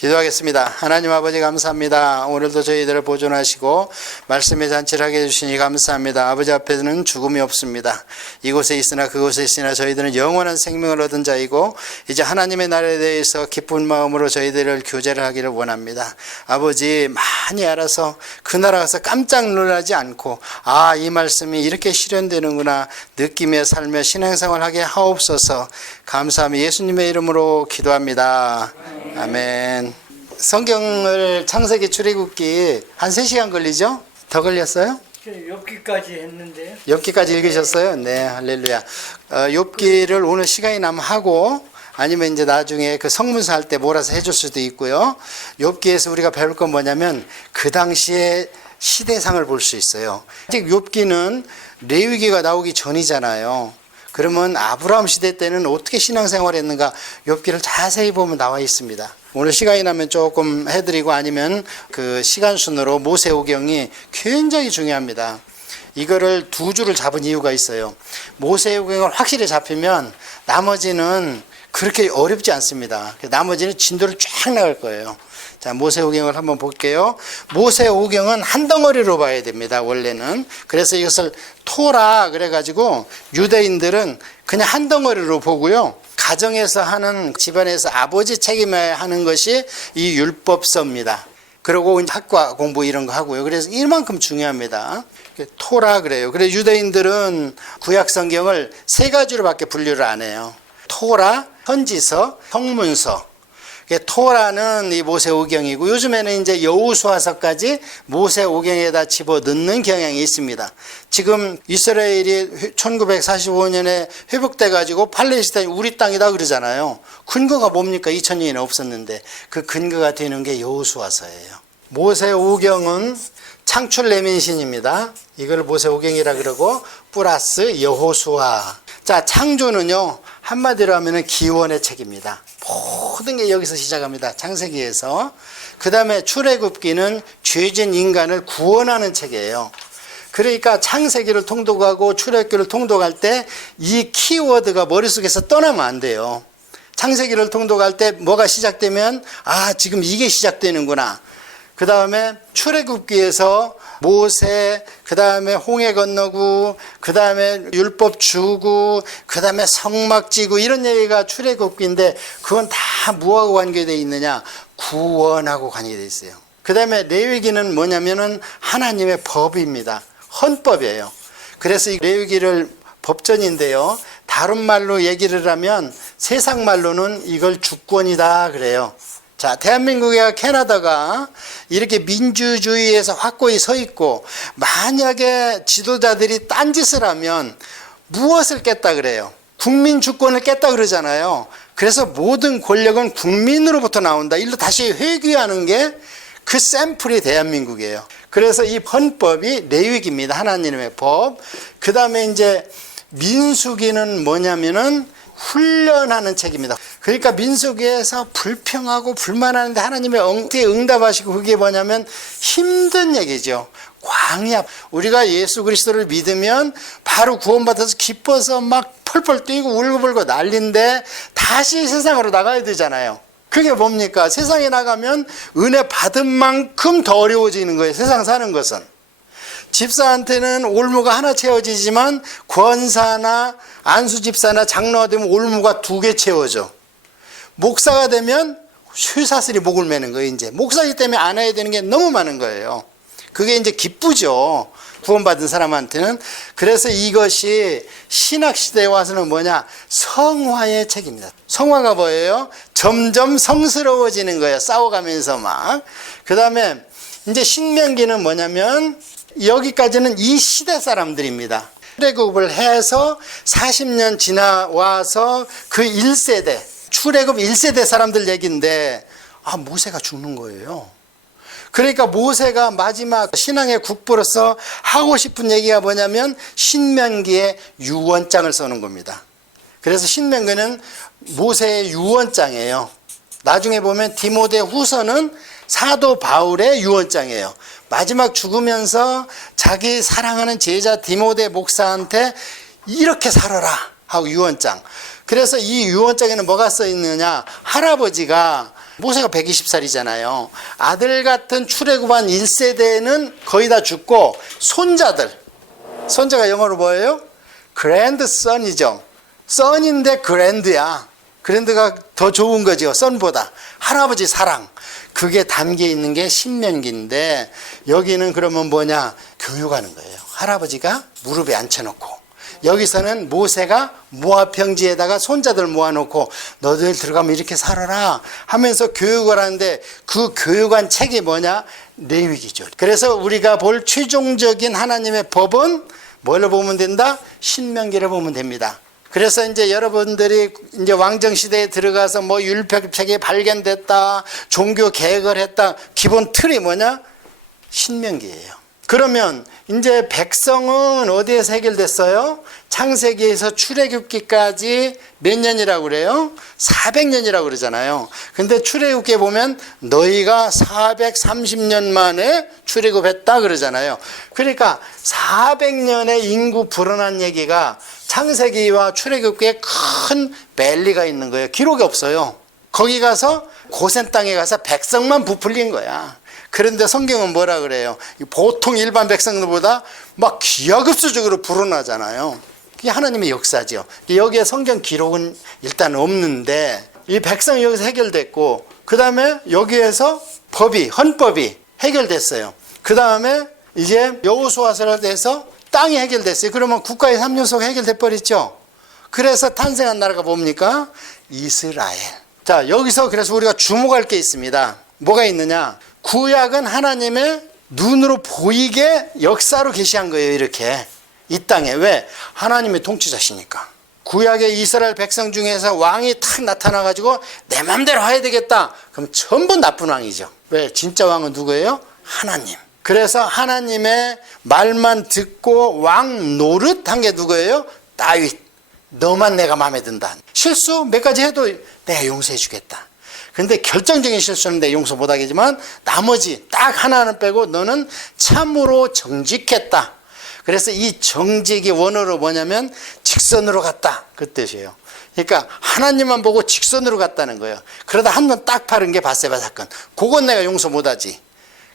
기도하겠습니다. 하나님 아버지 감사합니다. 오늘도 저희들을 보존하시고 말씀의 잔치를 하게 해주시니 감사합니다. 아버지 앞에는 죽음이 없습니다. 이곳에 있으나 그곳에 있으나 저희들은 영원한 생명을 얻은 자이고 이제 하나님의 나라에 대해서 기쁜 마음으로 저희들을 교제를 하기를 원합니다. 아버지 많이 알아서 그 나라 가서 깜짝 놀라지 않고 이 말씀이 이렇게 실현되는구나 느끼며 살며 신앙생활 하게 하옵소서. 감사하며 예수님의 이름으로 기도합니다. 아멘. 성경을 창세기 출애굽기 한 3시간 걸리죠? 더 걸렸어요? 욥기까지 했는데요. 욥기까지 읽으셨어요? 네, 할렐루야. 욥기를 오늘 시간이 나면 하고 아니면 이제 나중에 그 성문서 할 때 몰아서 해줄 수도 있고요. 욥기에서 우리가 배울 건 뭐냐면 그 당시에 시대상을 볼 수 있어요. 아직 욥기는 레위기가 나오기 전이잖아요. 그러면 아브라함 시대 때는 어떻게 신앙생활을 했는가 욥기를 자세히 보면 나와 있습니다. 오늘 시간이 나면 조금 해드리고 아니면 그 시간 순으로 모세오경이 굉장히 중요합니다. 이거를 2주를 잡은 이유가 있어요. 모세오경을 확실히 잡히면 나머지는 그렇게 어렵지 않습니다. 나머지는 진도를 쫙 나갈 거예요. 자, 모세오경을 한번 볼게요. 모세오경은 한 덩어리로 봐야 됩니다. 원래는. 그래서 이것을 토라 그래가지고 유대인들은 그냥 한 덩어리로 보고요. 가정에서 하는 집안에서 아버지 책임을 하는 것이 이 율법서입니다. 그리고 학과 공부 이런 거 하고요. 그래서 이만큼 중요합니다. 토라 그래요. 그래서 유대인들은 구약 성경을 3가지로밖에 분류를 안 해요. 토라, 선지서, 성문서. 토라는 이 모세오경이고 요즘에는 이제 여호수아서까지 모세오경에다 집어넣는 경향이 있습니다. 지금 이스라엘이 1945년에 회복돼 가지고 팔레스타인이 우리 땅이다 그러잖아요. 근거가 뭡니까? 2000년이 없었는데 그 근거가 되는 게 여호수아서예요. 모세오경은 창출레민신입니다. 이걸 모세오경이라 그러고 플러스 여호수아. 자, 창조는요 한마디로 하면은 기원의 책입니다. 모든 게 여기서 시작합니다. 창세기에서. 그 다음에 출애굽기는 죄진 인간을 구원하는 책이에요. 그러니까 창세기를 통독하고 출애굽기를 통독할 때 이 키워드가 머릿속에서 떠나면 안 돼요. 창세기를 통독할 때 뭐가 시작되면 지금 이게 시작되는구나. 그 다음에 출애굽기에서 모세, 그 다음에 홍해 건너고, 그 다음에 율법 주고, 그 다음에 성막 지고 이런 얘기가 출애굽기인데 그건 다 뭐하고 관계되어 있느냐? 구원하고 관계되어 있어요. 그 다음에 레위기는 뭐냐면은 하나님의 법입니다. 헌법이에요. 그래서 이 레위기를 법전인데요. 다른 말로 얘기를 하면 세상 말로는 이걸 주권이다 그래요. 자, 대한민국이나 캐나다가 이렇게 민주주의에서 확고히 서 있고 만약에 지도자들이 딴짓을 하면 무엇을 깼다 그래요? 국민 주권을 깼다 그러잖아요. 그래서 모든 권력은 국민으로부터 나온다. 일로 다시 회귀하는 게 그 샘플이 대한민국이에요. 그래서 이 헌법이 레위기입니다. 하나님의 법. 그 다음에 이제 민수기는 뭐냐면은 훈련하는 책입니다. 그러니까 민수기에서 불평하고 불만하는데 하나님의 어떻게 응답하시고 그게 뭐냐면 힘든 얘기죠. 광야. 우리가 예수 그리스도를 믿으면 바로 구원받아서 기뻐서 막 펄펄 뛰고 울고불고 난리인데 다시 세상으로 나가야 되잖아요. 그게 뭡니까? 세상에 나가면 은혜 받은 만큼 더 어려워지는 거예요. 세상 사는 것은. 집사한테는 올무가 하나 채워지지만 권사나 안수집사나 장로가 되면 올무가 2개 채워져. 목사가 되면 쇠사슬이 목을 매는 거예요. 이제 목사이기 때문에 안아야 되는 게 너무 많은 거예요. 그게 이제 기쁘죠. 구원받은 사람한테는. 그래서 이것이 신학시대에 와서는 뭐냐? 성화의 책입니다. 성화가 뭐예요? 점점 성스러워지는 거예요. 싸워가면서 막. 그 다음에 이제 신명기는 뭐냐면 여기까지는 이 시대 사람들입니다. 출애굽을 해서 40년 지나와서 그 1세대, 출애굽 1세대 사람들 얘기인데 모세가 죽는 거예요. 그러니까 모세가 마지막 신앙의 국부로서 하고 싶은 얘기가 뭐냐면 신명기에 유언장을 써는 겁니다. 그래서 신명기는 모세의 유언장이에요. 나중에 보면 디모데 후서는 사도 바울의 유언장이에요. 마지막 죽으면서 자기 사랑하는 제자 디모데 목사한테 이렇게 살아라 하고 유언장. 그래서 이 유언장에는 뭐가 써 있느냐? 할아버지가 모세가 120살이잖아요. 아들 같은 출애굽한 1세대는 거의 다 죽고 손자가 영어로 뭐예요? grandson이죠. son인데 grand야. grand가 더 좋은 거죠. son보다. 할아버지 사랑. 그게 담겨 있는 게 신명기인데 여기는 그러면 뭐냐? 교육하는 거예요. 할아버지가 무릎에 앉혀놓고 여기서는 모세가 모압 평지에다가 손자들 모아놓고 너들 들어가면 이렇게 살아라 하면서 교육을 하는데 그 교육한 책이 뭐냐? 레위기죠. 그래서 우리가 볼 최종적인 하나님의 법은 뭘로 보면 된다? 신명기를 보면 됩니다. 그래서 이제 여러분들이 이제 왕정 시대에 들어가서 뭐 율법책이 발견됐다, 종교 개혁을 했다, 기본 틀이 뭐냐? 신명기예요. 그러면 이제 백성은 어디에서 해결됐어요? 창세기에서 출애굽기까지 몇 년이라고 그래요? 400년이라고 그러잖아요. 근데 출애굽기에 보면 너희가 430년 만에 출애굽했다 그러잖아요. 그러니까 400년의 인구 불어난 얘기가 창세기와 출애굽기에 큰 밸리가 있는 거예요. 기록이 없어요. 거기 가서 고센 땅에 가서 백성만 부풀린 거야. 그런데 성경은 뭐라 그래요? 보통 일반 백성들보다 막 기하급수적으로 불어나잖아요. 그게 하나님의 역사죠. 여기에 성경 기록은 일단 없는데 이 백성이 여기서 해결됐고 그 다음에 여기에서 헌법이 해결됐어요. 그 다음에 이제 여호수아서를 해서 땅이 해결됐어요. 그러면 국가의 3요소가 해결돼 버렸죠. 그래서 탄생한 나라가 뭡니까? 이스라엘. 자, 여기서 그래서 우리가 주목할 게 있습니다. 뭐가 있느냐? 구약은 하나님의 눈으로 보이게 역사로 계시한 거예요. 이렇게 이 땅에. 왜? 하나님의 통치자시니까. 구약의 이스라엘 백성 중에서 왕이 탁 나타나가지고 내 맘대로 해야 되겠다. 그럼 전부 나쁜 왕이죠. 왜? 진짜 왕은 누구예요? 하나님. 그래서 하나님의 말만 듣고 왕 노릇한 게 누구예요? 다윗. 너만 내가 마음에 든다. 실수 몇 가지 해도 내가 용서해 주겠다. 근데 결정적인 실수는 내 용서 못하겠지만 나머지 딱 하나는 빼고 너는 참으로 정직했다. 그래서 이 정직이 원어로 뭐냐면 직선으로 갔다. 그 뜻이에요. 그러니까 하나님만 보고 직선으로 갔다는 거예요. 그러다 한 번 딱 파른 게 바세바 사건. 그건 내가 용서 못하지.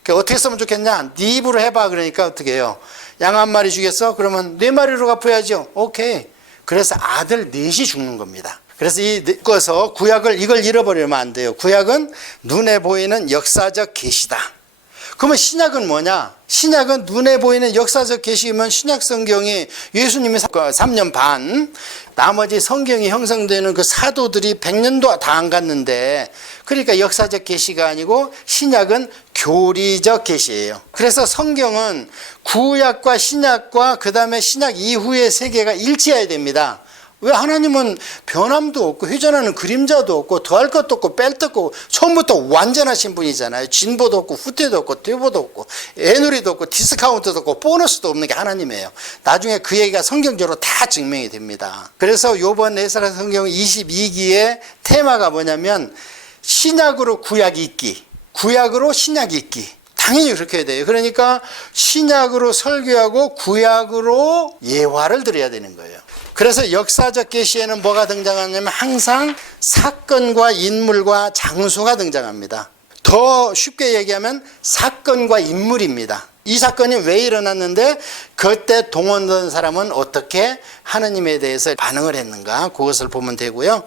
그러니까 어떻게 쓰면 좋겠냐? 네 입으로 해봐. 그러니까 어떻게 해요? 양 한 마리 주겠어? 그러면 네 마리로 갚아야죠. 오케이. 그래서 아들 넷이 죽는 겁니다. 그래서 이거서 구약을 이걸 잃어버리면 안 돼요. 구약은 눈에 보이는 역사적 계시다. 그러면 신약은 뭐냐? 신약은 눈에 보이는 역사적 계시면 신약 성경이 예수님이 3년 반, 나머지 성경이 형성되는 그 사도들이 100년도 다 안 갔는데, 그러니까 역사적 계시가 아니고 신약은 교리적 계시예요. 그래서 성경은 구약과 신약과 그 다음에 신약 이후의 세계가 일치해야 됩니다. 왜? 하나님은 변함도 없고 회전하는 그림자도 없고 더할 것도 없고 뺄 것도 없고 처음부터 완전하신 분이잖아요. 진보도 없고 후퇴도 없고 뒤보도 없고 애누리도 없고 디스카운트도 없고 보너스도 없는 게 하나님이에요. 나중에 그 얘기가 성경적으로 다 증명이 됩니다. 그래서 이번 에스라 성경 22기의 테마가 뭐냐면 신약으로 구약이 있기, 구약으로 신약이 있기. 당연히 그렇게 해야 돼요. 그러니까 신약으로 설교하고 구약으로 예화를 드려야 되는 거예요. 그래서 역사적 계시에는 뭐가 등장하냐면 항상 사건과 인물과 장소가 등장합니다. 더 쉽게 얘기하면 사건과 인물입니다. 이 사건이 왜 일어났는데 그때 동원된 사람은 어떻게 하느님에 대해서 반응을 했는가, 그것을 보면 되고요.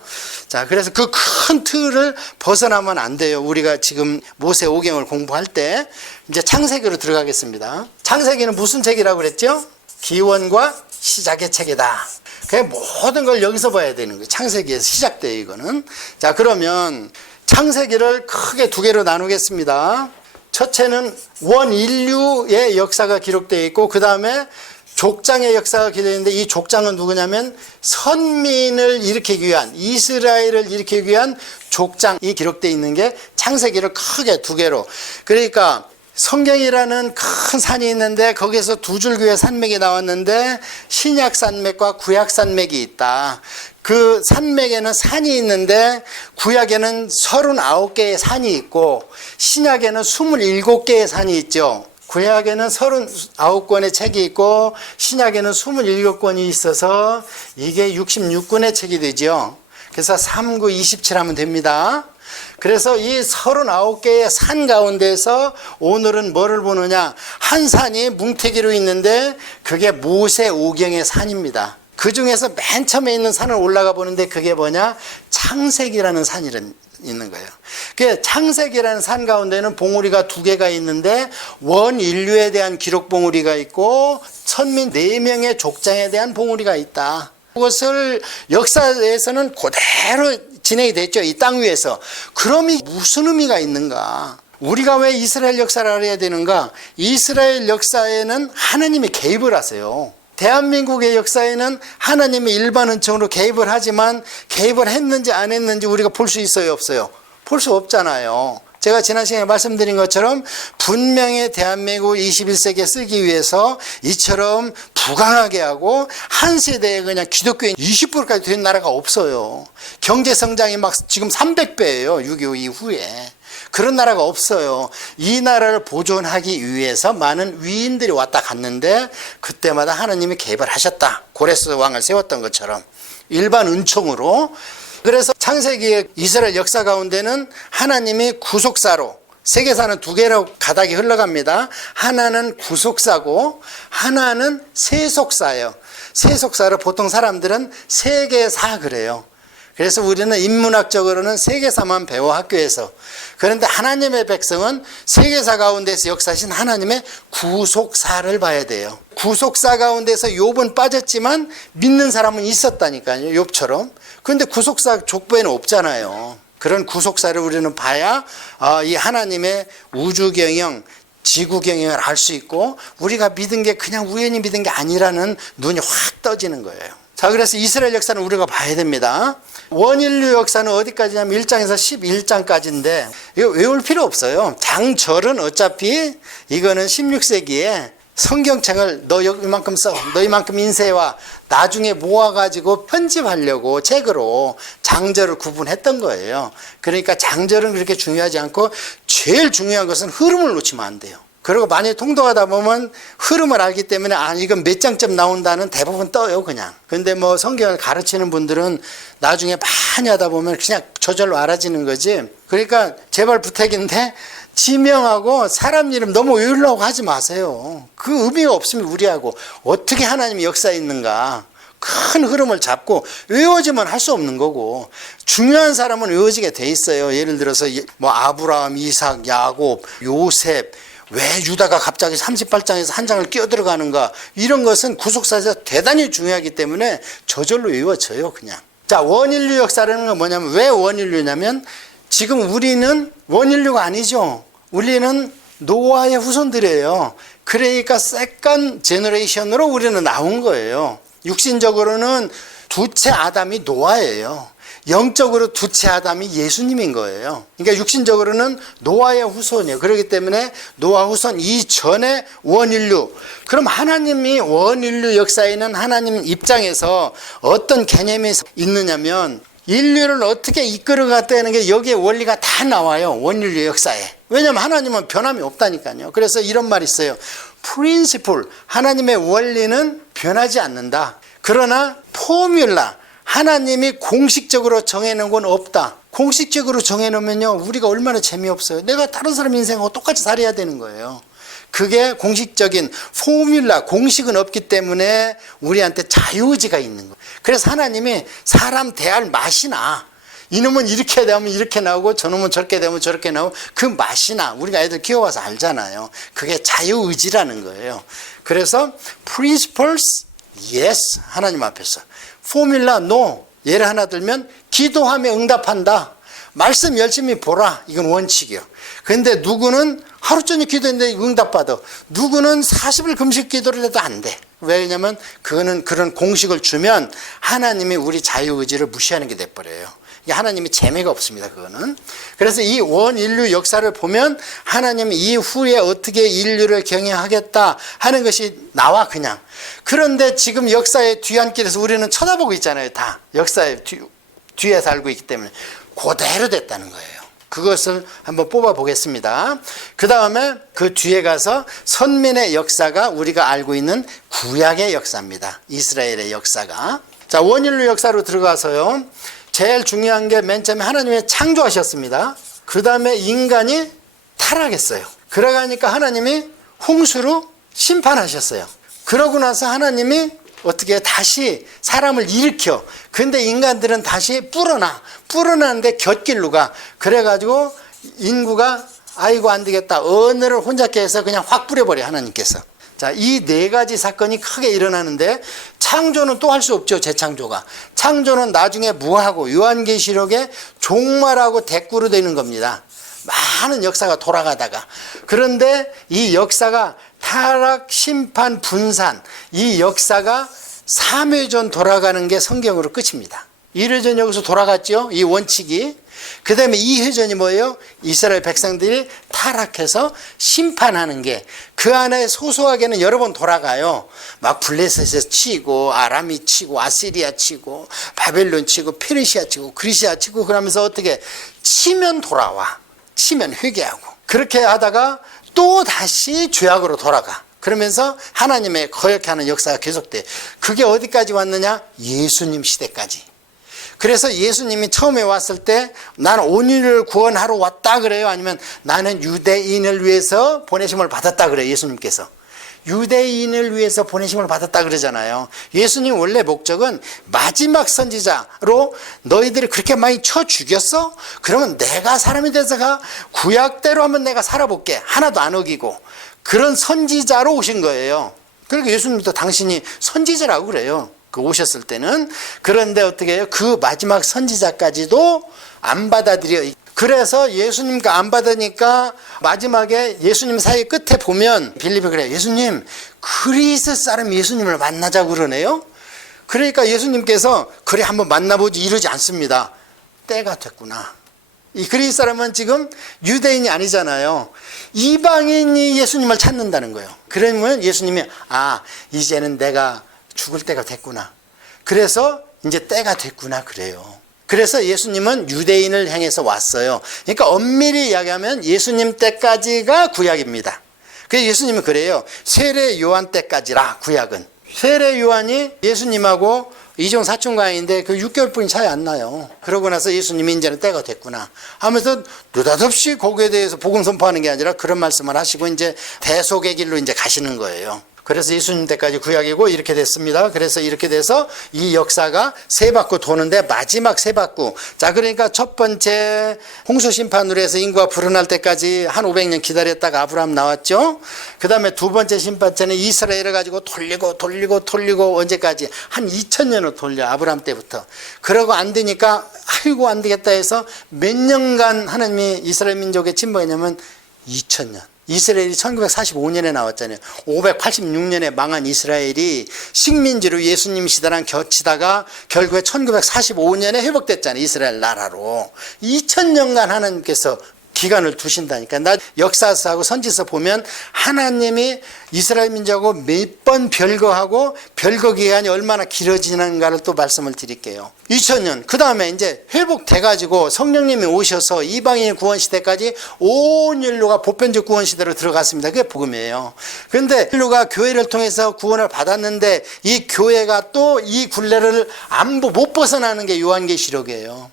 자, 그래서 그 큰 틀을 벗어나면 안 돼요. 우리가 지금 모세 오경을 공부할 때 이제 창세기로 들어가겠습니다. 창세기는 무슨 책이라고 그랬죠? 기원과 시작의 책이다. 그냥 모든 걸 여기서 봐야 되는 거예요. 창세기에서 시작돼요, 이거는. 자, 그러면 창세기를 크게 두 개로 나누겠습니다. 첫째는 원인류의 역사가 기록되어 있고, 그 다음에 족장의 역사가 기록되어 있는데, 이 족장은 누구냐면 선민을 일으키기 위한, 이스라엘을 일으키기 위한 족장이 기록되어 있는 게 창세기를 크게 두 개로. 그러니까 성경이라는 큰 산이 있는데 거기에서 두 줄기의 산맥이 나왔는데 신약 산맥과 구약 산맥이 있다. 그 산맥에는 산이 있는데 구약에는 39개의 산이 있고 신약에는 27개의 산이 있죠. 구약에는 39권의 책이 있고 신약에는 27권이 있어서 이게 66권의 책이 되죠. 그래서 3, 9, 27 하면 됩니다. 그래서 이 39개의 산 가운데서 오늘은 뭐를 보느냐? 한 산이 뭉태기로 있는데 그게 모세 오경의 산입니다. 그 중에서 맨 처음에 있는 산을 올라가 보는데 그게 뭐냐? 창세기라는 산이 있는 거예요. 그 창세기라는 산 가운데는 봉우리가 2개가 있는데 원인류에 대한 기록 봉우리가 있고 천민 4명의 족장에 대한 봉우리가 있다. 그것을 역사에서는 그대로 진행이 됐죠. 이 땅 위에서. 그럼 이 무슨 의미가 있는가? 우리가 왜 이스라엘 역사를 알아야 되는가? 이스라엘 역사에는 하나님이 개입을 하세요. 대한민국의 역사에는 하나님이 일반 은총으로 개입을 하지만 개입을 했는지 안 했는지 우리가 볼 수 있어요, 없어요? 볼 수 없잖아요. 제가 지난 시간에 말씀드린 것처럼 분명히 대한민국 21세기에 쓰기 위해서 이처럼 부강하게 하고 한 세대에 그냥 기독교인 20%까지 된 나라가 없어요. 경제 성장이 막 지금 300배예요. 6.25 이후에. 그런 나라가 없어요. 이 나라를 보존하기 위해서 많은 위인들이 왔다 갔는데 그때마다 하나님이 개입을 하셨다. 고레스 왕을 세웠던 것처럼 일반 은총으로. 그래서 창세기의 이스라엘 역사 가운데는 하나님이 구속사로, 세계사는 2개로 가닥이 흘러갑니다. 하나는 구속사고 하나는 세속사예요. 세속사를 보통 사람들은 세계사 그래요. 그래서 우리는 인문학적으로는 세계사만 배워 학교에서. 그런데 하나님의 백성은 세계사 가운데서 역사하신 하나님의 구속사를 봐야 돼요. 구속사 가운데서 욥은 빠졌지만 믿는 사람은 있었다니까요. 욥처럼. 그런데 구속사 족보에는 없잖아요. 그런 구속사를 우리는 봐야 이 하나님의 우주경영, 지구경영을 알 수 있고 우리가 믿은 게 그냥 우연히 믿은 게 아니라는 눈이 확 떠지는 거예요. 자, 그래서 이스라엘 역사는 우리가 봐야 됩니다. 원인류 역사는 어디까지냐면 1장에서 11장까지인데 이거 외울 필요 없어요. 장절은 어차피 이거는 16세기에 성경책을 너 이만큼 써, 너 이만큼 인쇄와 나중에 모아가지고 편집하려고 책으로 장절을 구분했던 거예요. 그러니까 장절은 그렇게 중요하지 않고 제일 중요한 것은 흐름을 놓치면 안 돼요. 그리고 만약에 통독하다 보면 흐름을 알기 때문에 이건 몇 장쯤 나온다는 대부분 떠요, 그냥. 근데 뭐 성경을 가르치는 분들은 나중에 많이 하다 보면 그냥 저절로 알아지는 거지. 그러니까 제발 부탁인데 지명하고 사람 이름 너무 외우려고 하지 마세요. 그 의미가 없으면 우리하고 어떻게 하나님이 역사에 있는가. 큰 흐름을 잡고 외워지면 할 수 없는 거고 중요한 사람은 외워지게 돼 있어요. 예를 들어서 뭐 아브라함, 이삭, 야곱, 요셉, 왜 유다가 갑자기 38장에서 한 장을 끼어들어가는가, 이런 것은 구속사에서 대단히 중요하기 때문에 저절로 외워져요, 그냥. 자, 원인류 역사라는 건 뭐냐면, 왜 원인류냐면 지금 우리는 원인류가 아니죠. 우리는 노아의 후손들이에요. 그러니까 세컨 제너레이션으로 우리는 나온 거예요. 육신적으로는 두째 아담이 노아예요. 영적으로 두째 아담이 예수님인 거예요. 그러니까 육신적으로는 노아의 후손이에요. 그렇기 때문에 노아 후손 이전의 원인류. 그럼 하나님이 원인류 역사에는 하나님 입장에서 어떤 개념이 있느냐면 인류를 어떻게 이끌어갔다는 게 여기에 원리가 다 나와요. 원인류 역사에. 왜냐하면 하나님은 변함이 없다니까요. 그래서 이런 말이 있어요. 프린시플, 하나님의 원리는 변하지 않는다. 그러나 포뮬라, 하나님이 공식적으로 정해놓은 건 없다. 공식적으로 정해놓으면요, 우리가 얼마나 재미없어요. 내가 다른 사람 인생하고 똑같이 살아야 되는 거예요. 그게 공식적인 포뮬라, 공식은 없기 때문에 우리한테 자유의지가 있는 거예요. 그래서 하나님이 사람 대할 맛이 나. 이놈은 이렇게 되면 이렇게 나오고 저놈은 저렇게 되면 저렇게 나오고 그 맛이 나. 우리가 애들 키워봐서 알잖아요. 그게 자유의지라는 거예요. 그래서 principles, yes, 하나님 앞에서. 포뮬라, no. 예를 하나 들면 기도하며 응답한다. 말씀 열심히 보라. 이건 원칙이요. 그런데 누구는 하루 종일 기도했는데 응답받아. 누구는 40일 금식 기도를 해도 안 돼. 왜냐면 그거는 그런 공식을 주면 하나님이 우리 자유의지를 무시하는 게 돼버려요. 하나님이 재미가 없습니다. 그거는. 그래서 이 원인류 역사를 보면 하나님이 이후에 어떻게 인류를 경영하겠다 하는 것이 나와 그냥. 그런데 지금 역사의 뒤안길에서 우리는 쳐다보고 있잖아요. 다 역사의 뒤에 살고 있기 때문에 그대로 됐다는 거예요. 그것을 한번 뽑아 보겠습니다. 그 다음에 그 뒤에 가서 선민의 역사가 우리가 알고 있는 구약의 역사입니다. 이스라엘의 역사가. 자, 원인류 역사로 들어가서요. 제일 중요한 게 맨 처음에 하나님이 창조하셨습니다. 그 다음에 인간이 타락했어요. 그러가니까 하나님이 홍수로 심판하셨어요. 그러고 나서 하나님이 어떻게 다시 사람을 일으켜. 근데 인간들은 다시 불어나는데 곁길로 가. 그래가지고 인구가 아이고 안 되겠다. 언어를 혼잡게 해서 그냥 확 뿌려버려 하나님께서. 자, 이 네 가지 사건이 크게 일어나는데 창조는 또 할 수 없죠. 재창조가. 창조는 나중에 무하고 요한계시록에 종말하고 대꾸로 되는 겁니다. 많은 역사가 돌아가다가. 그런데 이 역사가 타락, 심판, 분산, 이 역사가 3회전 돌아가는 게 성경으로 끝입니다. 1회전 여기서 돌아갔죠. 이 원칙이. 그 다음에 2회전이 뭐예요? 이스라엘 백성들이 타락해서 심판하는 게 그 안에 소소하게는 여러 번 돌아가요. 막 블레셋에 치고 아람이 치고 아시리아 치고 바벨론 치고 페르시아 치고 그리시아 치고 그러면서 어떻게 치면 돌아와. 치면 회개하고. 그렇게 하다가 또 다시 죄악으로 돌아가. 그러면서 하나님의 거역해 하는 역사가 계속돼. 그게 어디까지 왔느냐? 예수님 시대까지. 그래서 예수님이 처음에 왔을 때 나는 온유를 구원하러 왔다 그래요? 아니면 나는 유대인을 위해서 보내심을 받았다 그래요? 예수님께서. 유대인을 위해서 보내심을 받았다 그러잖아요. 예수님 원래 목적은 마지막 선지자로 너희들이 그렇게 많이 쳐 죽였어? 그러면 내가 사람이 돼서 가 구약대로 한번 내가 살아볼게. 하나도 안 어기고. 그런 선지자로 오신 거예요. 그러니까 예수님도 당신이 선지자라고 그래요. 그 오셨을 때는. 그런데 어떻게 해요? 그 마지막 선지자까지도 안 받아들여. 그래서 예수님과 안 받으니까 마지막에 예수님 사이 끝에 보면 빌립이 그래요. 예수님, 그리스 사람 예수님을 만나자고 그러네요. 그러니까 예수님께서 그래 한번 만나보지 이러지 않습니다. 때가 됐구나. 이 그리스 사람은 지금 유대인이 아니잖아요. 이방인이 예수님을 찾는다는 거예요. 그러면 예수님이 이제는 내가 죽을 때가 됐구나. 그래서 이제 때가 됐구나 그래요. 그래서 예수님은 유대인을 향해서 왔어요. 그러니까 엄밀히 이야기하면 예수님 때까지가 구약입니다. 그래서 예수님은 그래요. 세례 요한 때까지라 구약은. 세례 요한이 예수님하고 이종 사촌과인데 그 6개월뿐이 차이 안 나요. 그러고 나서 예수님이 이제는 때가 됐구나 하면서 느닷없이 거기에 대해서 복음 선포하는 게 아니라 그런 말씀을 하시고 이제 대속의 길로 이제 가시는 거예요. 그래서 예수님 때까지 구약이고 이렇게 됐습니다. 그래서 이렇게 돼서 이 역사가 세 바퀴 도는데 마지막 세 바퀴. 자, 그러니까 첫 번째 홍수 심판으로 해서 인구가 불어날 때까지 한 500년 기다렸다가 아브라함 나왔죠. 그 다음에 두 번째 심판체는 이스라엘을 가지고 돌리고 언제까지? 한 2000년을 돌려 아브라함 때부터. 그러고 안 되니까 아이고 안 되겠다 해서 몇 년간 하나님이 이스라엘 민족에 침범했냐면 2000년. 이스라엘이 1945년에 나왔잖아요. 586년에 망한 이스라엘이 식민지로 예수님 시대랑 겹치다가 결국에 1945년에 회복됐잖아요. 이스라엘 나라로. 2000년간 하나님께서 기간을 두신다니까. 나 역사서하고 선지서 보면 하나님이 이스라엘 민족하고 몇 번 별거하고 별거 기간이 얼마나 길어지는가를 또 말씀을 드릴게요. 2000년 그 다음에 이제 회복돼가지고 성령님이 오셔서 이방인 구원시대까지 온 인류가 보편적 구원시대로 들어갔습니다. 그게 복음이에요. 그런데 인류가 교회를 통해서 구원을 받았는데 이 교회가 또 이 굴레를 못 벗어나는 게 요한계시록이에요.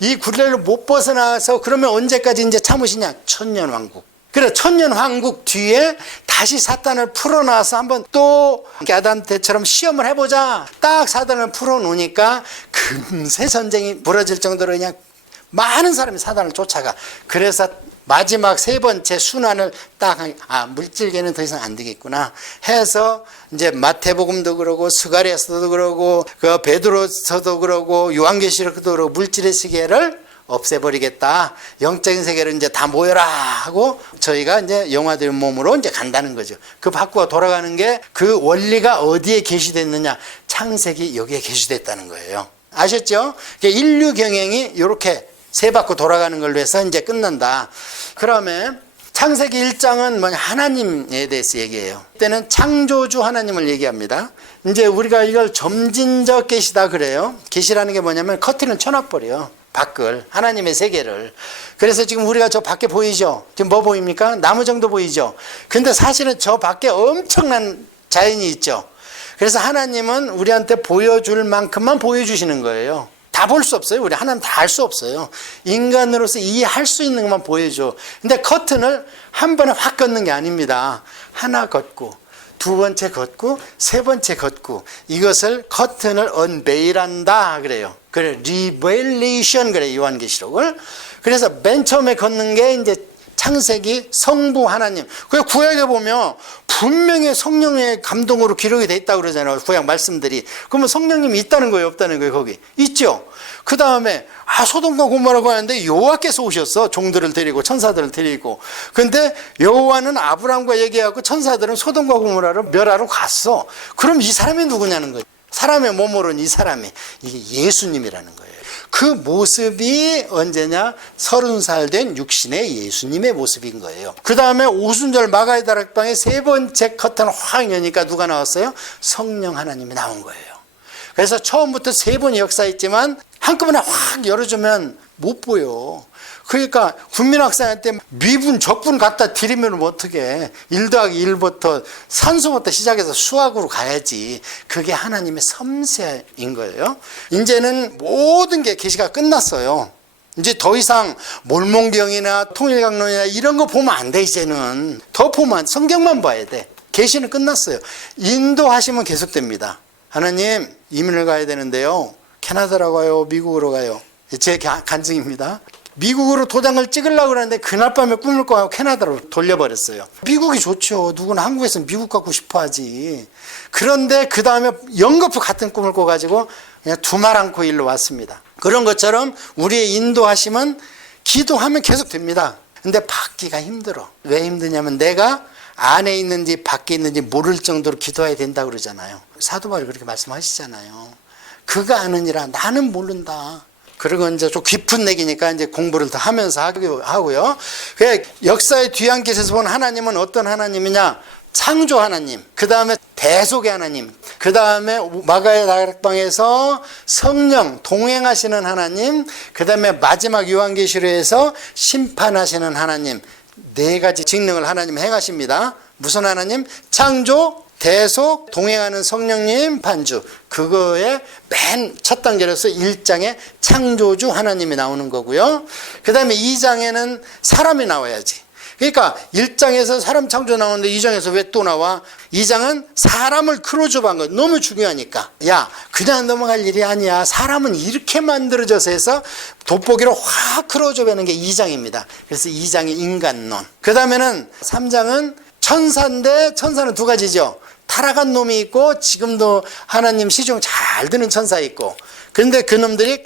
이 굴레를 못 벗어나서 그러면 언제까지 이제 참으시냐? 천년왕국. 그래, 천년왕국 뒤에 다시 사탄을 풀어놔서 한번 또 아담 때처럼 시험을 해보자. 딱 사탄을 풀어놓으니까 금세 전쟁이 벌어질 정도로 그냥 많은 사람이 사탄을 쫓아가. 그래서 마지막 세 번째 순환을 딱 물질계는 더 이상 안 되겠구나 해서 이제 마태복음도 그러고 스가랴서도 그러고 그 베드로서도 그러고 요한계시록도 그러고 물질의 시계를 없애버리겠다. 영적인 세계를 이제 다 모여라 하고 저희가 이제 영화된 몸으로 이제 간다는 거죠. 그 바꾸어 돌아가는 게 그 원리가 어디에 계시됐느냐? 창세기 여기에 계시됐다는 거예요. 아셨죠? 인류 경영이 이렇게 세 바퀴 돌아가는 걸로 해서 이제 끝난다. 그러면 창세기 1장은 뭐냐? 하나님에 대해서 얘기해요. 이때는 창조주 하나님을 얘기합니다. 이제 우리가 이걸 점진적 계시다 그래요. 계시라는 게 뭐냐면 커튼을 쳐놔버려. 밖을, 하나님의 세계를. 그래서 지금 우리가 저 밖에 보이죠? 지금 뭐 보입니까? 나무 정도 보이죠? 근데 사실은 저 밖에 엄청난 자연이 있죠. 그래서 하나님은 우리한테 보여줄 만큼만 보여주시는 거예요. 다 다 볼 수 없어요. 우리 하나님 다 알 수 없어요. 인간으로서 이해할 수 있는 것만 보여줘. 근데 커튼을 한 번에 확 걷는 게 아닙니다. 하나 걷고 두 번째 걷고 세 번째 걷고 이것을 커튼을 언베일한다 그래요. 그래 리벨레이션 그래 요한계시록을. 그래서 맨 처음에 걷는 게 이제 창세기 성부 하나님. 그 구약에 보면 분명히 성령의 감동으로 기록이 돼 있다고 그러잖아요. 구약 말씀들이. 그러면 성령님이 있다는 거예요, 없다는 거예요, 거기? 있죠. 그 다음에 소돔과 고모라고 하는데 여호와께서 오셨어. 종들을 데리고 천사들을 데리고. 근데 여호와는 아브라함과 얘기하고 천사들은 소돔과 고모라를 멸하러 갔어. 그럼 이 사람이 누구냐는 거예요. 사람의 몸으로는 이 사람이 이게 예수님이라는 거예요. 그 모습이 언제냐? 30살 된 육신의 예수님의 모습인 거예요. 그 다음에 오순절 마가의 다락방에 세 번째 커튼 확 여니까 누가 나왔어요? 성령 하나님이 나온 거예요. 그래서 처음부터 세 번이 역사했지만 한꺼번에 확 열어주면 못 보여. 그러니까 국민학생한테 미분 적분 갖다 드리면 어떻게 1 더하기 1부터 산수부터 시작해서 수학으로 가야지. 그게 하나님의 섬세인 거예요. 이제는 모든 게 계시가 끝났어요. 이제 더 이상 몰몬경이나 통일강론이나 이런 거 보면 안 돼. 이제는 더 보면 안 돼. 성경만 봐야 돼. 계시는 끝났어요. 인도하시면 계속됩니다. 하나님 이민을 가야 되는데요, 캐나다로 가요, 미국으로 가요? 제 간증입니다. 미국으로 도장을 찍으려고 그러는데 그날 밤에 꿈을 꿔서 캐나다로 돌려버렸어요. 미국이 좋죠. 누구나 한국에서는 미국 갖고 싶어 하지. 그런데 그 다음에 연거푸 같은 꿈을 꿔가지고 그냥 두말 않고 일로 왔습니다. 그런 것처럼 우리의 인도하심은 기도하면 계속 됩니다. 근데 받기가 힘들어. 왜 힘드냐면 내가 안에 있는지 밖에 있는지 모를 정도로 기도해야 된다고 그러잖아요. 사도 바울이 그렇게 말씀하시잖아요. 그가 아느니라 나는 모른다. 그리고 이제 좀 깊은 얘기니까 이제 공부를 더 하면서 하고요. 역사의 뒤안길에서 본 하나님은 어떤 하나님이냐? 창조 하나님, 그 다음에 대속의 하나님, 그 다음에 마가의 다락방에서 성령 동행하시는 하나님, 그 다음에 마지막 요한계시록에서 심판하시는 하나님, 네 가지 직능을 하나님 행하십니다. 무슨 하나님? 창조, 대속, 동행하는 성령님, 반주. 그거의 맨 첫 단계로서 1장에 창조주 하나님이 나오는 거고요. 그 다음에 2장에는 사람이 나와야지. 그러니까 1장에서 사람 창조 나오는데 2장에서 왜 또 나와? 2장은 사람을 크로즈업한 거 너무 중요하니까. 야, 그냥 넘어갈 일이 아니야. 사람은 이렇게 만들어져서 해서 돋보기로 확 크로즈업하는 게 2장입니다. 그래서 2장이 인간론. 그 다음에는 3장은 천사인데 천사는 두 가지죠. 타락한 놈이 있고 지금도 하나님 시중 잘 드는 천사 있고. 그런데 그 놈들이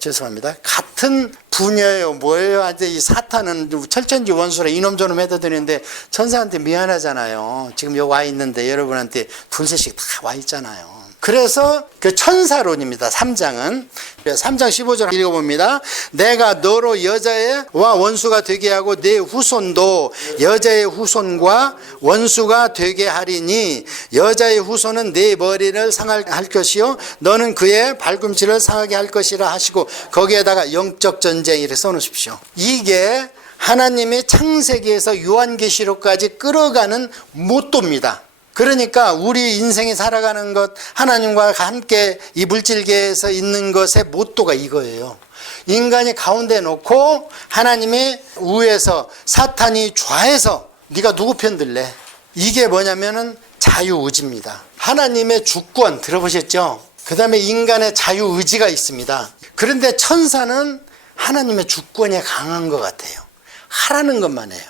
죄송합니다. 같은 분야예요. 뭐예요? 아직 이 사탄은 철천지 원수라 이놈 저놈 해도 되는데 천사한테 미안하잖아요. 지금 여기 와 있는데 여러분한테 둘셋씩 다 와 있잖아요. 그래서 그 천사론입니다. 3장은 3장 15절 읽어봅니다. 내가 너로 여자와 원수가 되게 하고 내 후손도 여자의 후손과 원수가 되게 하리니 여자의 후손은 내 머리를 상할 것이요 너는 그의 발꿈치를 상하게 할 것이라 하시고 거기에다가 영적 전쟁 이렇게 써놓으십시오. 이게 하나님의 창세기에서 요한계시록까지 끌어가는 모토입니다. 그러니까 우리 인생이 살아가는 것, 하나님과 함께 이 물질계에서 있는 것의 모토가 이거예요. 인간이 가운데 놓고 하나님이 우에서 사탄이 좌에서 네가 누구 편 들래? 이게 뭐냐면은 자유의지입니다. 하나님의 주권 들어보셨죠? 그 다음에 인간의 자유의지가 있습니다. 그런데 천사는 하나님의 주권이 강한 것 같아요. 하라는 것만 해요.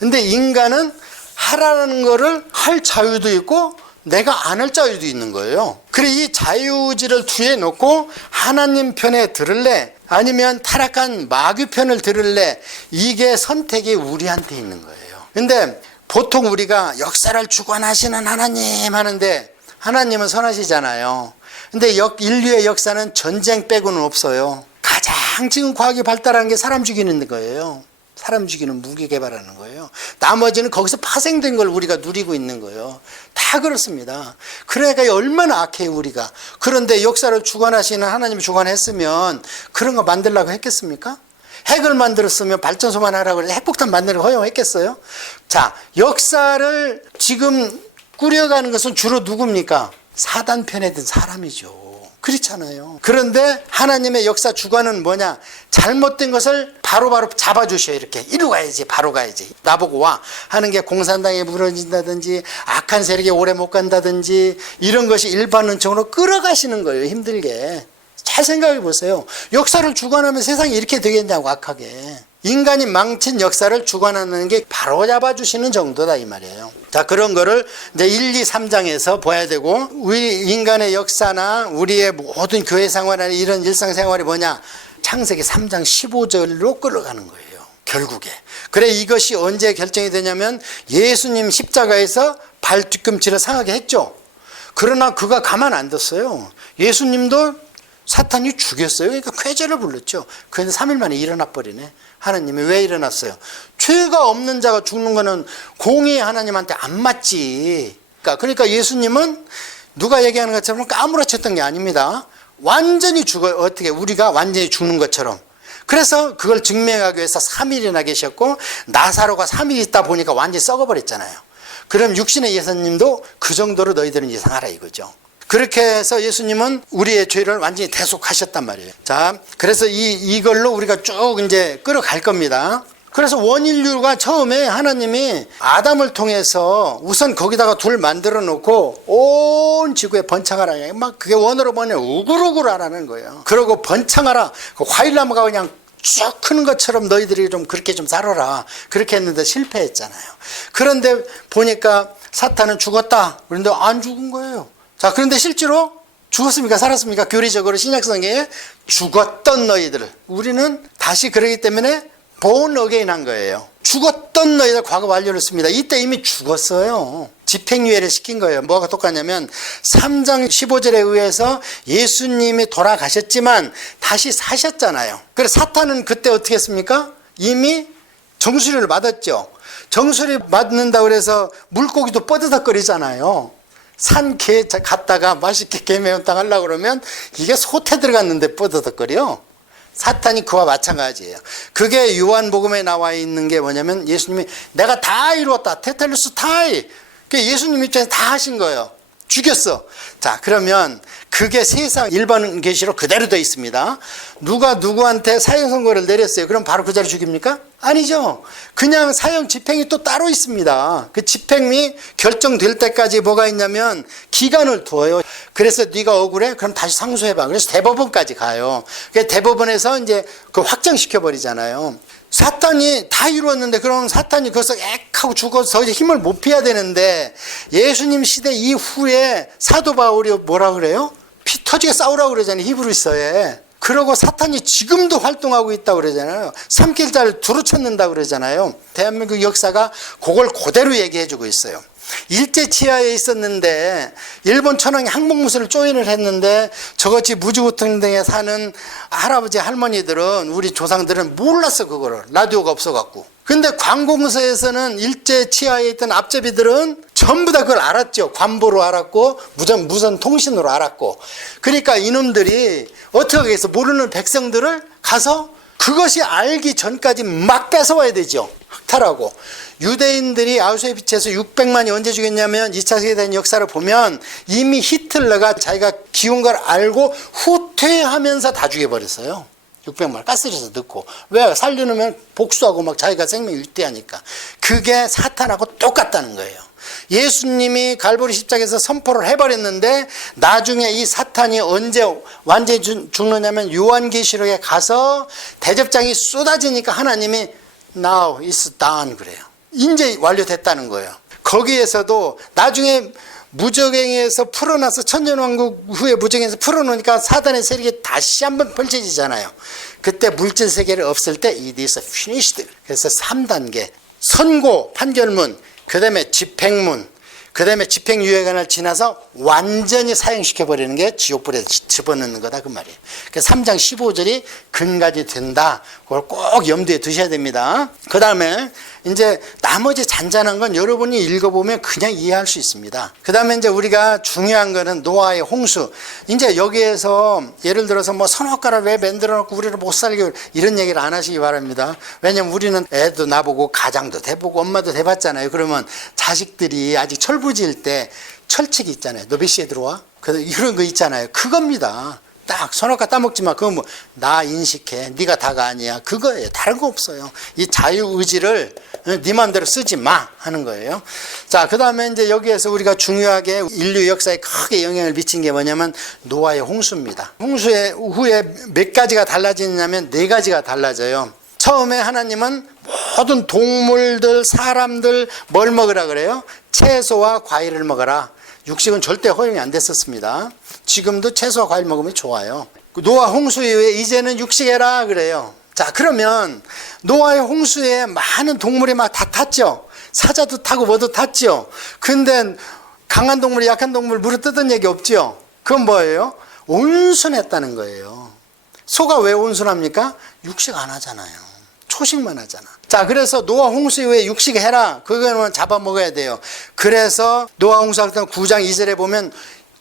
근데 인간은 하라는 거를 할 자유도 있고 내가 안 할 자유도 있는 거예요. 그래 이 자유의지를 뒤에 놓고 하나님 편에 들을래? 아니면 타락한 마귀 편을 들을래? 이게 선택이 우리한테 있는 거예요. 근데 보통 우리가 역사를 주관하시는 하나님 하는데 하나님은 선하시잖아요. 근데 인류의 역사는 전쟁 빼고는 없어요. 가장 지금 과학이 발달한 게 사람 죽이는 거예요. 사람 죽이는 무기 개발하는 거예요. 나머지는 거기서 파생된 걸 우리가 누리고 있는 거예요. 다 그렇습니다. 그러니까 얼마나 악해요 우리가. 그런데 역사를 주관하시는 하나님이 주관했으면 그런 거 만들려고 했겠습니까? 핵을 만들었으면 발전소만 하라고 해서 핵폭탄 만드는 거 허용했겠어요? 자, 역사를 지금 꾸려가는 것은 주로 누굽니까? 사단 편에 든 사람이죠. 그렇잖아요. 그런데 하나님의 역사 주관은 뭐냐? 잘못된 것을 바로바로 잡아주셔요. 이렇게 이리로 가야지, 바로 가야지, 나보고 와 하는 게 공산당에 무너진다든지 악한 세력에 오래 못 간다든지 이런 것이 일반 은총으로 끌어가시는 거예요. 힘들게. 잘 생각해 보세요. 역사를 주관하면 세상이 이렇게 되겠냐고, 악하게. 인간이 망친 역사를 주관하는 게 바로 잡아주시는 정도다 이 말이에요. 자, 그런 거를 이제 1, 2, 3장에서 봐야 되고, 우리 인간의 역사나 우리의 모든 교회 생활이나 이런 일상생활이 뭐냐? 창세기 3장 15절로 끌어가는 거예요, 결국에. 그래, 이것이 언제 결정이 되냐면 예수님 십자가에서 발 뒤꿈치를 상하게 했죠. 그러나 그가 가만 안 뒀어요. 예수님도 사탄이 죽였어요. 그러니까 쾌죄를 불렀죠. 그런데 3일 만에 일어나 버리네. 하나님이 왜 일어났어요? 죄가 없는 자가 죽는 거는 공의 하나님한테 안 맞지. 그러니까 예수님은 누가 얘기하는 것처럼 까무러쳤던 게 아닙니다. 완전히 죽어요. 어떻게? 우리가 완전히 죽는 것처럼. 그래서 그걸 증명하기 위해서 3일이나 계셨고, 나사로가 3일 있다 보니까 완전히 썩어버렸잖아요. 그럼 육신의 예수님도 그 정도로 너희들은 이상하라 이거죠. 그렇게 해서 예수님은 우리의 죄를 완전히 대속하셨단 말이에요. 자, 그래서 이걸로 우리가 쭉 이제 끌어갈 겁니다. 그래서 원인류가 처음에 하나님이 아담을 통해서 우선 거기다가 둘 만들어 놓고 온 지구에 번창하라. 막 그게 원어로 뭐냐, 우글우글하라는 거예요. 그러고 번창하라. 그 과일나무가 그냥 쭉 크는 것처럼 너희들이 좀 그렇게 좀 살아라. 그렇게 했는데 실패했잖아요. 그런데 보니까 사탄은 죽었다. 그런데 안 죽은 거예요. 자, 그런데 실제로 죽었습니까? 살았습니까? 교리적으로 신약성경에 죽었던 너희들. 우리는 다시 그러기 때문에 born again 한 거예요. 죽었던 너희들 과거 완료를 씁니다. 이때 이미 죽었어요. 집행유예를 시킨 거예요. 뭐가 똑같냐면 3장 15절에 의해서 예수님이 돌아가셨지만 다시 사셨잖아요. 그래서 사탄은 그때 어떻게 했습니까? 이미 정수리를 맞았죠. 정수리 맞는다고 그래서 물고기도 뻐드덕거리잖아요. 산개 갔다가 맛있게 개매운탕 하려고 그러면 이게 솥에 들어갔는데 뻐드덕거려. 사탄이 그와 마찬가지예요. 그게 요한복음에 나와 있는 게 뭐냐면 예수님이 내가 다 이루었다. 테텔루스 타이. 예수님 입장에서 다 하신 거예요. 죽였어. 자, 그러면 그게 세상 일반 계시로 그대로 되어 있습니다. 누가 누구한테 사형 선고를 내렸어요. 그럼 바로 그 자리 죽입니까? 아니죠. 그냥 사형 집행이 또 따로 있습니다. 그 집행이 결정될 때까지 뭐가 있냐면 기간을 둬요. 그래서 네가 억울해? 그럼 다시 상소해봐. 그래서 대법원까지 가요. 대법원에서 이제 그 확정시켜 버리잖아요. 사탄이 다 이루었는데 그럼 사탄이 거기서 액하고 죽어서 힘을 못 피해야 되는데 예수님 시대 이후에 사도 바울이 뭐라 그래요? 피 터지게 싸우라고 그러잖아요. 히브리서에. 그러고 사탄이 지금도 활동하고 있다고 그러잖아요. 삼킬자를 두루 찾는다고 그러잖아요. 대한민국 역사가 그걸 그대로 얘기해 주고 있어요. 일제치하에 있었는데 일본 천황이 항복무술을 조인을 했는데 저같이 무주구통등에 사는 할아버지 할머니들은 우리 조상들은 몰랐어. 그거를 라디오가 없어갖고. 근데 관공서에서는 일제치하에 있던 앞제비들은 전부 다 그걸 알았죠. 관보로 알았고 무선 통신으로 알았고. 그러니까 이놈들이 어떻게 하겠어? 모르는 백성들을 가서 그것이 알기 전까지 막 뺏어와야 되죠. 흑탈하고. 유대인들이 아우슈비츠에서 600만이 언제 죽였냐면 2차 세계대전 역사를 보면 이미 히틀러가 자기가 기운 걸 알고 후퇴하면서 다 죽여버렸어요. 600만 가스에서 넣고. 왜? 살려놓으면 복수하고 막 자기가 생명 유지하니까. 그게 사탄하고 똑같다는 거예요. 예수님이 갈보리 십자가에서 선포를 해버렸는데 나중에 이 사탄이 언제 완전히 죽느냐면 요한계시록에 가서 대접장이 쏟아지니까 하나님이 Now it's done 그래요. 이제 완료됐다는 거예요. 거기에서도 나중에 무적행에서 풀어놔서 천년왕국 후에 무적행에서 풀어놓으니까 사단의 세력이 다시 한번 펼쳐지잖아요. 그때 물질 세계를 없을 때 it is finished. 그래서 3단계 선고 판결문, 그 다음에 집행문, 그 다음에 집행유예관을 지나서 완전히 사형시켜버리는 게 지옥불에 집어넣는 거다 그 말이에요. 그래서 3장 15절이 근간이 된다. 그걸 꼭 염두에 두셔야 됩니다. 그 다음에 이제 나머지 잔잔한 건 여러분이 읽어보면 그냥 이해할 수 있습니다. 그 다음에 이제 우리가 중요한 거는 노아의 홍수. 이제 여기에서 예를 들어서 뭐 선악과를 왜 만들어놓고 우리를 못 살게 이런 얘기를 안 하시기 바랍니다. 왜냐면 우리는 애도 나보고 가장도 돼보고 엄마도 돼봤잖아요. 그러면 자식들이 아직 철부지일 때 철칙이 있잖아요. 너 몇 시에 들어와? 이런 거 있잖아요. 그겁니다. 딱 손아까 따먹지 마. 그거 뭐 나 인식해. 네가 다가 아니야. 그거예요. 다른 거 없어요. 이 자유의지를 네 마음대로 쓰지 마 하는 거예요. 자, 그 다음에 이제 여기에서 우리가 중요하게 인류 역사에 크게 영향을 미친 게 뭐냐면 노아의 홍수입니다. 홍수의 후에 몇 가지가 달라지냐면 네 가지가 달라져요. 처음에 하나님은 모든 동물들, 사람들 뭘 먹으라 그래요? 채소와 과일을 먹어라. 육식은 절대 허용이 안 됐었습니다. 지금도 채소와 과일 먹으면 좋아요. 노아 홍수 이후에 이제는 육식해라 그래요. 자, 그러면 노아의 홍수에 많은 동물이 막 다 탔죠. 사자도 타고 뭐도 탔죠. 근데 강한 동물이 약한 동물 물어뜯은 얘기 없죠. 그건 뭐예요? 온순했다는 거예요. 소가 왜 온순합니까? 육식 안 하잖아요. 초식만 하잖아. 자, 그래서 노아 홍수 이후에 육식해라. 그거는 잡아먹어야 돼요. 그래서 노아 홍수할 때 9장 2절에 보면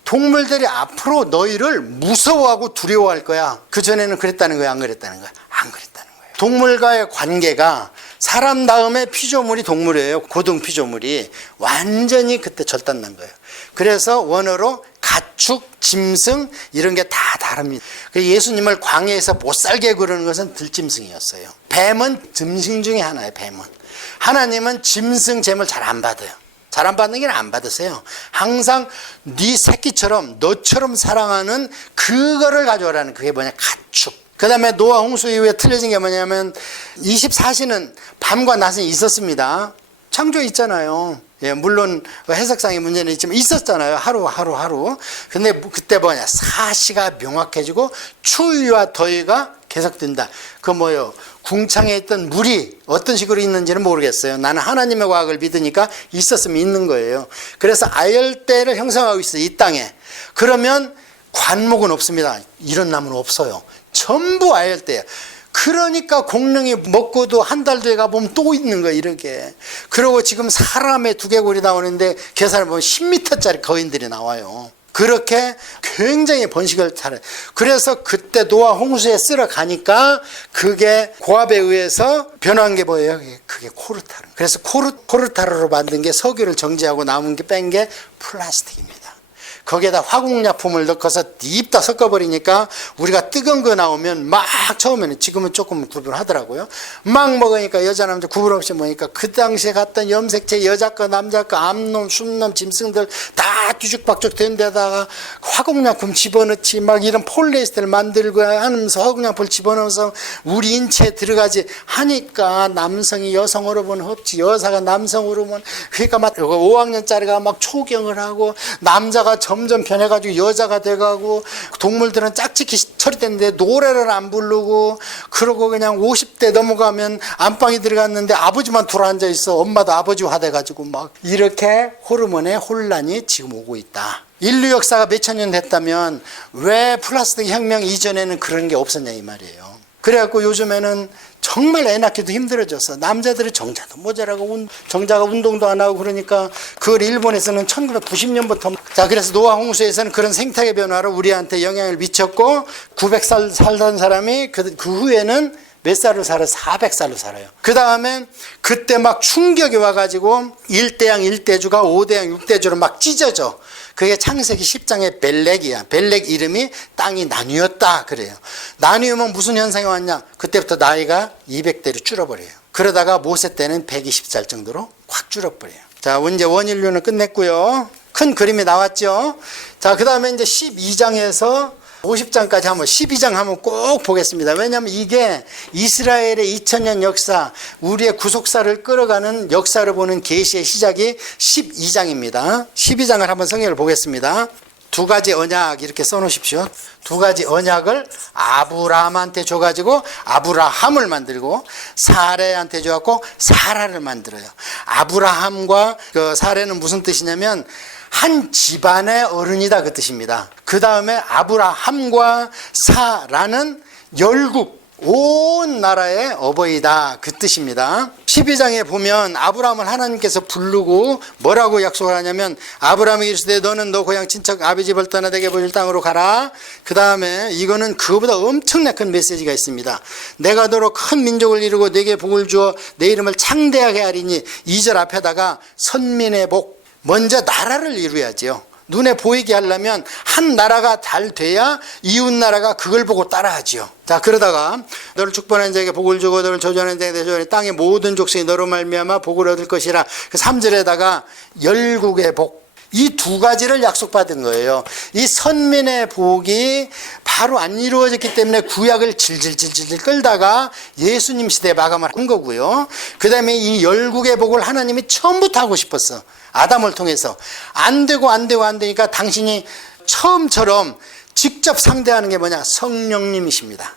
동물들이 앞으로 너희를 무서워하고 두려워할 거야. 그전에는 그랬다는 거야, 안 그랬다는 거야? 안 그랬다는 거예요. 동물과의 관계가 사람 다음에 피조물이 동물이에요. 고등 피조물이 완전히 그때 절단난 거예요. 그래서 원어로 가축, 짐승 이런 게 다 다릅니다. 예수님을 광야에서 못 살게 그러는 것은 들짐승이었어요. 뱀은 짐승 중에 하나예요. 뱀은. 하나님은 짐승 제물 잘 안 받아요. 잘 안 받는 게 안 받으세요. 항상 네 새끼처럼 너처럼 사랑하는 그거를 가져오라는, 그게 뭐냐, 가축. 그 다음에 노아 홍수 이후에 틀려진 게 뭐냐면 24시는 밤과 낮은 있었습니다. 창조에 있잖아요. 예, 물론 해석상의 문제는 있지만 있었잖아요. 하루. 근데 그때 뭐냐, 사시가 명확해지고 추위와 더위가 계속된다. 그 뭐요? 궁창에 있던 물이 어떤 식으로 있는지는 모르겠어요. 나는 하나님의 과학을 믿으니까 있었으면 있는 거예요. 그래서 아열대를 형성하고 있어요, 이 땅에. 그러면 관목은 없습니다. 이런 나무는 없어요. 전부 아열대예요. 그러니까 공룡이 먹고도 한 달 뒤에 가보면 또 있는 거예요, 이렇게. 그리고 지금 사람의 두개골이 나오는데 계산을 보면 10m짜리 거인들이 나와요. 그렇게 굉장히 번식을 잘해요. 그래서 그때 노아 홍수에 쓸어가니까 그게 고압에 의해서 변한 게 뭐예요? 그게 코르타르. 그래서 코르타르로 만든 게 석유를 정지하고 남은 게 뺀 게 플라스틱입니다. 거기에다 화공약품을 넣어서 딥다 섞어버리니까 우리가 뜨거운 거 나오면 막 처음에는, 지금은 조금 구분하더라고요. 막 먹으니까 여자 남자 구분 없이 먹으니까 그 당시에 갔던 염색체, 여자 거 남자 거 암놈 순놈 짐승들 다 뒤죽박죽 된 데다가 화공약품 집어넣지, 막 이런 폴리에스테를 만들고 하면서 화공약품을 집어넣어서 우리 인체에 들어가지 하니까 남성이 여성 호르몬 흡지, 여자가 남성 호르몬, 그러니까 막 5학년짜리가 막 초경을 하고 남자가 점점 변해가지고 여자가 돼가고, 동물들은 짝짓기 처리됐는데 노래를 안 부르고, 그러고 그냥 50대 넘어가면 안방에 들어갔는데 아버지만 둘러앉아 있어. 엄마도 아버지화 돼가지고 막 이렇게 호르몬의 혼란이 지금 오고 있다. 인류 역사가 몇천 년 됐다면 왜 플라스틱 혁명 이전에는 그런 게 없었냐 이 말이에요. 그래갖고 요즘에는 정말 애 낳기도 힘들어졌어. 남자들이 정자도 모자라고 정자가 운동도 안 하고 그러니까 그걸 일본에서는 1990년부터. 자, 그래서 노아 홍수에서는 그런 생태계 변화로 우리한테 영향을 미쳤고 900살 살던 사람이 그 후에는 몇 살로 살아? 400살로 살아요. 그 다음에 그때 막 충격이 와가지고 1대양 1대주가 5대양 6대주로 막 찢어져. 그게 창세기 10장의 벨렉이야. 벨렉 이름이 땅이 나뉘었다 그래요. 나뉘면 무슨 현상이 왔냐? 그때부터 나이가 200대로 줄어버려요. 그러다가 모세 때는 120살 정도로 확 줄어버려요. 자, 이제 원인류는 끝냈고요. 큰 그림이 나왔죠. 자, 그 다음에 이제 12장에서 50장까지 한번, 12장 한번 꼭 보겠습니다. 왜냐하면 이게 이스라엘의 2000년 역사, 우리의 구속사를 끌어가는 역사를 보는 계시의 시작이 12장입니다. 12장을 한번 성경을 보겠습니다. 두 가지 언약 이렇게 써놓으십시오. 두 가지 언약을 아브라함한테 줘가지고 아브라함을 만들고, 사레한테 줘갖고 사라를 만들어요. 아브라함과 그 사레는 무슨 뜻이냐면 한 집안의 어른이다 그 뜻입니다. 그 다음에 아브라함과 사라는 열국, 온 나라의 어버이다 그 뜻입니다. 12장에 보면 아브라함을 하나님께서 부르고 뭐라고 약속을 하냐면, 아브라함이 이르시되 너는 너 고향 친척 아비 집을 떠나 내게 보일 땅으로 가라. 그 다음에 이거는 그거보다 엄청나게 큰 메시지가 있습니다. 내가 너로 큰 민족을 이루고 내게 복을 주어 내 이름을 창대하게 하리니, 2절 앞에다가 선민의 복, 먼저 나라를 이루어야죠. 눈에 보이게 하려면 한 나라가 잘 돼야 이웃 나라가 그걸 보고 따라하지요. 자, 그러다가 너를 축복하는 자에게 복을 주고 너를 저주하는 자에게 저주하는 땅의 모든 족속이 너로 말미암아 복을 얻을 것이라. 그 3절에다가 열국의 복, 이 두 가지를 약속받은 거예요. 이 선민의 복이 바로 안 이루어졌기 때문에 구약을 질질질질 끌다가 예수님 시대에 마감을 한 거고요. 그 다음에 이 열국의 복을 하나님이 처음부터 하고 싶었어. 아담을 통해서. 안 되니까 당신이 처음처럼 직접 상대하는 게 뭐냐? 성령님이십니다.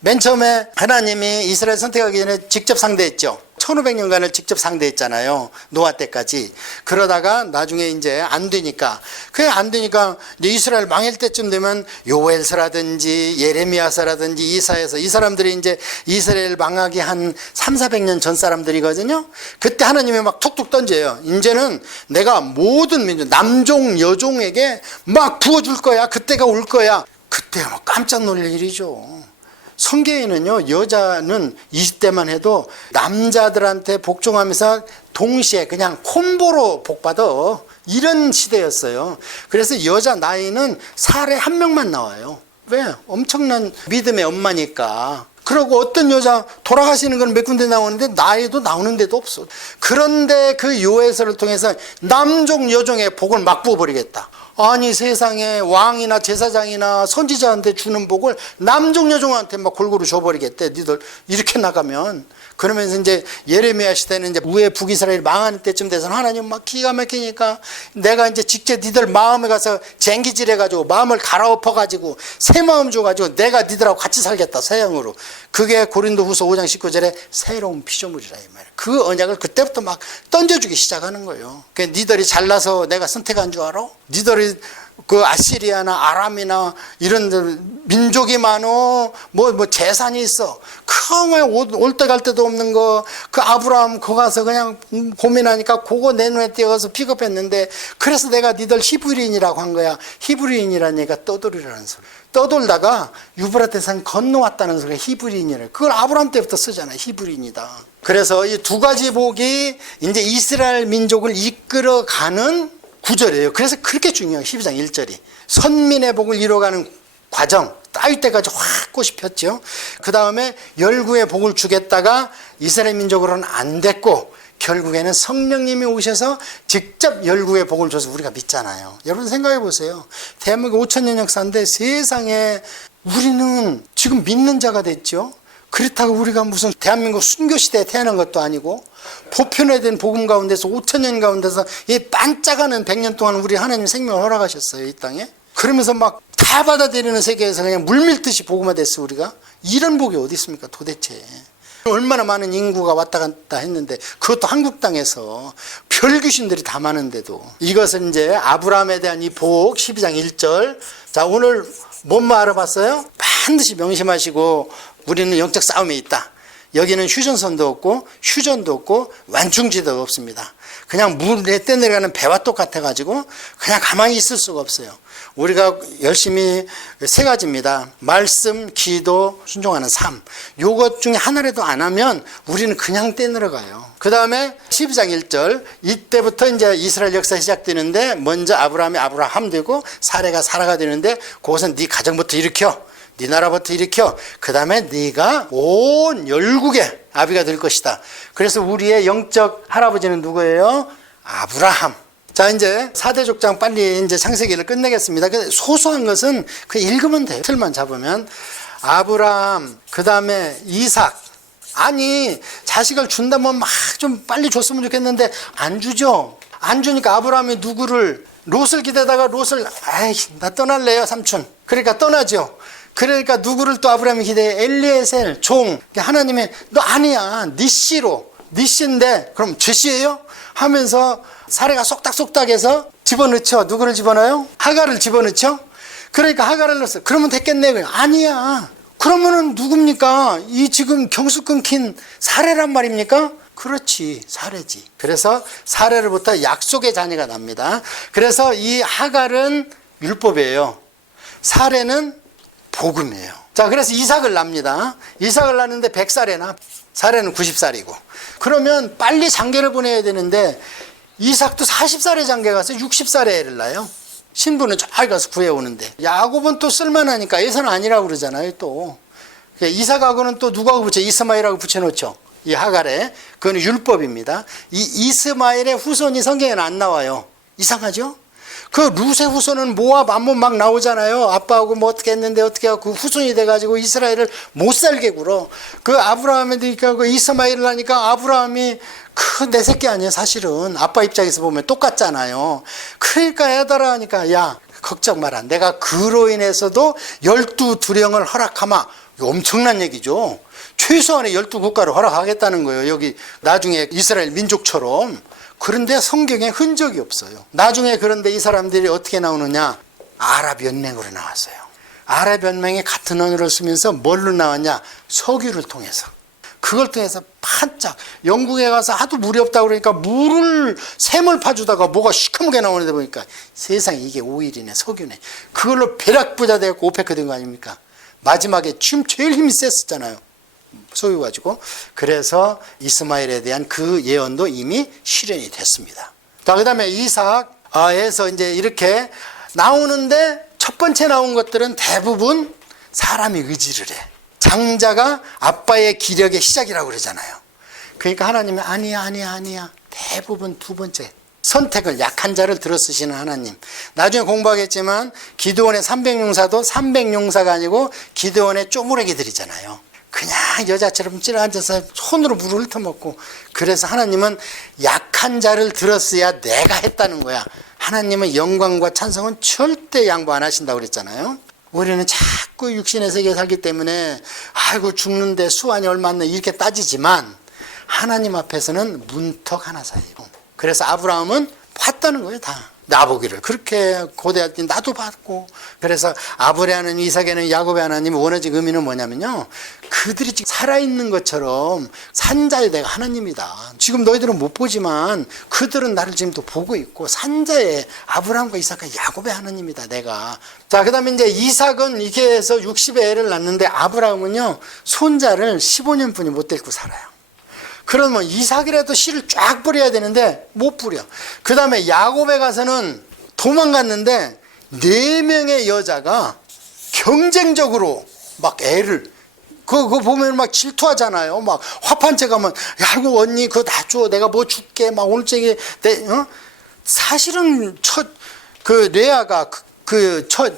맨 처음에 하나님이 이스라엘 선택하기 전에 직접 상대했죠. 1500년간을 직접 상대했잖아요. 노아 때까지. 그러다가 나중에 이제 안 되니까. 그게 안 되니까 이제 이스라엘 망할 때쯤 되면 요엘서라든지 예레미야서라든지 이사야서, 이 사람들이 이제 이스라엘 망하기 한 300~400년 전 사람들이거든요. 그때 하나님이 막 툭툭 던져요. 이제는 내가 모든 민족, 남종, 여종에게 막 부어줄 거야. 그때가 올 거야. 그때 막 깜짝 놀랄 일이죠. 성경에는요, 여자는 20대만 해도 남자들한테 복종하면서 동시에 그냥 콤보로 복받아. 이런 시대였어요. 그래서 여자 나이는 살에 한 명만 나와요. 왜? 엄청난 믿음의 엄마니까. 그리고 어떤 여자 돌아가시는 건 몇 군데 나오는데 나이도 나오는 데도 없어. 그런데 그 요해서를 통해서 남종 여종의 복을 막 부어버리겠다. 아니, 세상에 왕이나 제사장이나 선지자한테 주는 복을 남종 여종한테 막 골고루 줘버리겠대. 니들 이렇게 나가면. 그러면서 이제 예레미야 시대는 이제 우에 북이스라엘 망하는 때쯤 돼서는 하나님 막 기가 막히니까 내가 이제 직접 니들 마음에 가서 쟁기질 해가지고 마음을 갈아엎어가지고 새 마음 줘가지고 내가 니들하고 같이 살겠다. 새 영으로. 그게 고린도후서 5장 19절에 새로운 피조물이라 이 말이에요. 그 언약을 그때부터 막 던져주기 시작하는 거예요. 그 니들이 잘나서 내가 선택한 줄 알아? 니들이 그 아시리아나 아람이나 이런 민족이 많어, 뭐 재산이 있어. 올 때 갈 때도 없는 거, 그 아브라함 거 가서 그냥 고민하니까 그거 내 눈에 띄어서 픽업했는데, 그래서 내가 니들 히브리인이라고 한 거야. 히브리인이라는 얘기가 떠돌이라는 소리. 떠돌다가 유브라데산 건너왔다는 소리가 히브리인이래. 그걸 아브라함 때부터 쓰잖아요. 히브리인이다. 그래서 이 두 가지 복이 이제 이스라엘 민족을 이끌어가는 구절이에요. 그래서 그렇게 중요해요. 12장 1절이. 선민의 복을 이뤄가는 과정. 따위 때까지 확 꽃이 폈죠. 그 다음에 열국의 복을 주겠다가 이스라엘 민족으로는 안 됐고 결국에는 성령님이 오셔서 직접 열국의 복을 줘서 우리가 믿잖아요. 여러분 생각해 보세요. 대한민국 5000년 역사인데 세상에 우리는 지금 믿는 자가 됐죠. 그렇다고 우리가 무슨 대한민국 순교시대에 태어난 것도 아니고 보편화된 복음 가운데서 5000년 가운데서 이 반짝하는 100년 동안 우리 하나님 생명을 허락하셨어요. 이 땅에. 그러면서 막 다 받아들이는 세계에서 그냥 물밀듯이 복음화 됐어. 우리가. 이런 복이 어디 있습니까 도대체. 얼마나 많은 인구가 왔다 갔다 했는데 그것도 한국 땅에서 별 귀신들이 다 많은데도. 이것은 이제 아브라함에 대한 이 복 12장 1절. 자, 오늘 뭔말 알아봤어요? 반드시 명심하시고 우리는 영적 싸움에 있다. 여기는 휴전선도 없고 휴전도 없고 완충지대도 없습니다. 그냥 물에 떠내려가는 배와 똑같아가지고 그냥 가만히 있을 수가 없어요. 우리가 열심히 세 가지입니다. 말씀, 기도, 순종하는 삶. 요것 중에 하나라도 안 하면 우리는 그냥 떼내려가요. 그 다음에 12장 1절. 이때부터 이제 이스라엘 역사 시작되는데 먼저 아브라함이 아브라함 되고 사레가 사라가 되는데 그것은 네 가정부터 일으켜. 네 나라부터 일으켜. 그 다음에 네가 온 열국의 아비가 될 것이다. 그래서 우리의 영적 할아버지는 누구예요? 아브라함. 자, 이제 4대 족장 빨리 이제 창세기를 끝내겠습니다. 소소한 것은 그냥 읽으면 돼요. 틀만 잡으면. 아브라함, 그 다음에 이삭. 아니, 자식을 준다면 막 좀 빨리 줬으면 좋겠는데 안 주죠. 안 주니까 아브라함이 누구를, 롯을 기대다가 롯을, 나 떠날래요, 삼촌. 그러니까 떠나죠. 그러니까 누구를 또 아브라함이 기대해? 엘리에셀, 종. 하나님이 너 아니야. 네 씨로. 네 씨인데 그럼 제 씨예요? 하면서 사례가 쏙닥쏙닥해서 집어넣죠. 누구를 집어넣어요? 하갈을 집어넣죠. 그러니까 하갈을 넣었어. 그러면 됐겠네. 아니야. 그러면은 누굽니까? 이 지금 경수 끊긴 사례란 말입니까? 그렇지, 사례지. 그래서 사례로부터 약속의 자녀가 납니다. 그래서 이 하갈은 율법이에요. 사례는 복음이에요. 자, 그래서 이삭을 납니다. 이삭을 낳는데 100살에 나. 사례는 90살이고. 그러면 빨리 장계를 보내야 되는데 이삭도 40살에 장가 가서 60살에 애를 낳아요. 신부는 잘 가서 구해오는데. 야곱은 또 쓸만하니까 에서는 아니라고 그러잖아요, 또. 이삭하고는 또 누가 붙여? 이스마엘하고 붙여놓죠. 이 하갈에. 그건 율법입니다. 이 이스마엘의 후손이 성경에는 안 나와요. 이상하죠? 그 룻의 후손은 모압, 암몬 막 나오잖아요. 아빠하고 뭐 어떻게 했는데 어떻게 하고 그 후손이 돼가지고 이스라엘을 못 살게 굴어. 그 아브라함이 되니까 그 이스마엘을 하니까 아브라함이 그 내 새끼 아니에요, 사실은. 아빠 입장에서 보면 똑같잖아요. 그러니까 애달아 하니까 야, 걱정 마라. 내가 그로 인해서도 12두령을 허락하마. 이거 엄청난 얘기죠. 최소한의 12국가를 허락하겠다는 거예요. 여기 나중에 이스라엘 민족처럼. 그런데 성경에 흔적이 없어요. 나중에 그런데 이 사람들이 어떻게 나오느냐? 아랍연맹으로 나왔어요. 아랍연맹이 같은 언어를 쓰면서 뭘로 나왔냐? 석유를 통해서. 그걸 통해서 반짝 영국에 가서 하도 물이 없다고 그러니까 샘을 파주다가 뭐가 시커멓게 나오는데 보니까 세상에 이게 오일이네, 석유네. 그걸로 벼락부자 되고 오페크 된 거 아닙니까? 마지막에 지금 제일 힘이 셌었잖아요. 소유 가지고. 그래서 이스마엘에 대한 그 예언도 이미 실현이 됐습니다. 자, 그 다음에 이삭에서 이제 이렇게 나오는데 첫 번째 나온 것들은 대부분 사람이 의지를 해. 장자가 아빠의 기력의 시작이라고 그러잖아요. 그러니까 하나님이 아니야. 대부분 두 번째. 선택을 약한 자를 들어 쓰시는 하나님. 나중에 공부하겠지만 기드온의 300용사도 300용사가 아니고 기드온의 쪼무레기들이잖아요. 그냥 여자처럼 찌러앉아서 손으로 물을 훑어먹고. 그래서 하나님은 약한 자를 들었어야 내가 했다는 거야. 하나님은 영광과 찬성은 절대 양보 안 하신다고 그랬잖아요. 우리는 자꾸 육신의 세계에 살기 때문에 아이고 죽는데 수완이 얼마나 이렇게 따지지만 하나님 앞에서는 문턱 하나 사이고. 그래서 아브라함은 봤다는 거예요, 다. 나보기를. 그렇게 고대할 때 나도 봤고. 그래서 아브라함의 하나님, 이삭의 하나님, 야곱의 하나님 원어적 의미는 뭐냐면요. 그들이 지금 살아있는 것처럼 산자의 내가 하나님이다. 지금 너희들은 못 보지만 그들은 나를 지금 또 보고 있고 산자의 아브라함과 이삭과 야곱의 하나님이다, 내가. 자, 그 다음에 이제 이삭은 이렇게 해서 60의 애를 낳는데 아브라함은요, 손자를 15년뿐이 못 데리고 살아요. 그러면 이삭이라도 씨를 쫙 뿌려야 되는데 못 뿌려. 그 다음에 야곱에 가서는 도망갔는데 4명의 여자가 경쟁적으로 막 애를 그거 보면 막 질투하잖아요. 막 화판째 가면 야 이거 언니 그거 다 줘. 내가 뭐 줄게. 막 오늘 저기 사실은 그 레아가